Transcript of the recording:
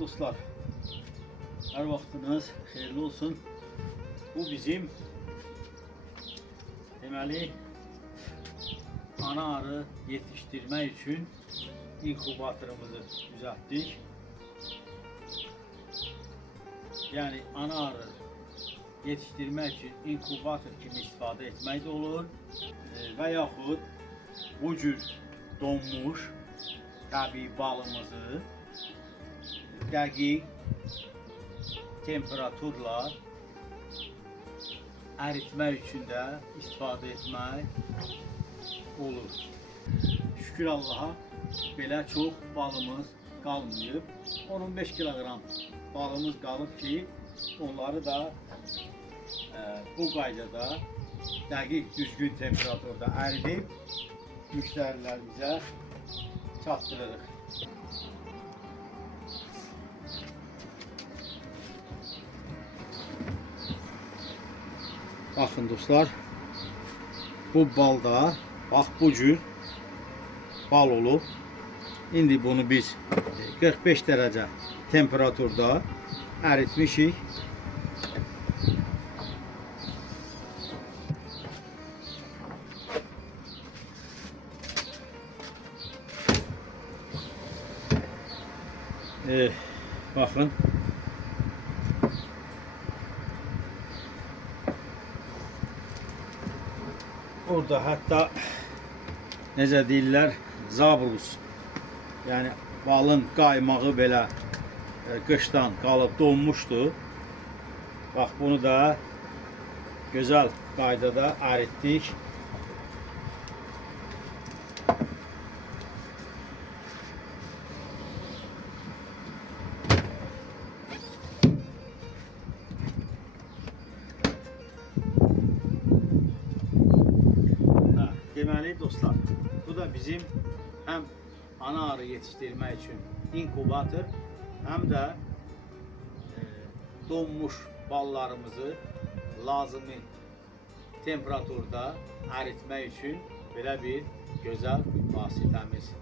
Salam dostlar. Her vaxtınız xeyirli olsun. Bu bizim deməli ana arı yetiştirmək üçün inkubatorumuzu düzəltdik. Yəni ana arı yetiştirmək üçün inkubator kimi istifadə etmək də olur və yaxud bu cür donmuş təbii balımızı dəqiq temperaturla əritmək üçün də istifadə etmək olur. Şükür Allaha belə çox balımız qalmayıb. 15 kilogram balımız qalıb ki, onları da bu qaydada dəqiq düzgün temperaturda əridib müştərilərimizə çatdırırıq. Baxın dostlar, bu balda bax bu cür bal olub. İndi bunu biz 45 dərəcə temperaturda əritmişik. Baxın. Orada hətta necə deyirlər, zabrus, yəni balın qaymağı belə qışdan qalıb donmuşdu. Bax bunu da gözəl qaydada əritdik. Deməli dostlar, bu da bizim həm ana arı yetişdirmək üçün inkubator, həm də donmuş ballarımızı lazımi temperaturda əritmək üçün belə bir gözəl vasitəmiz.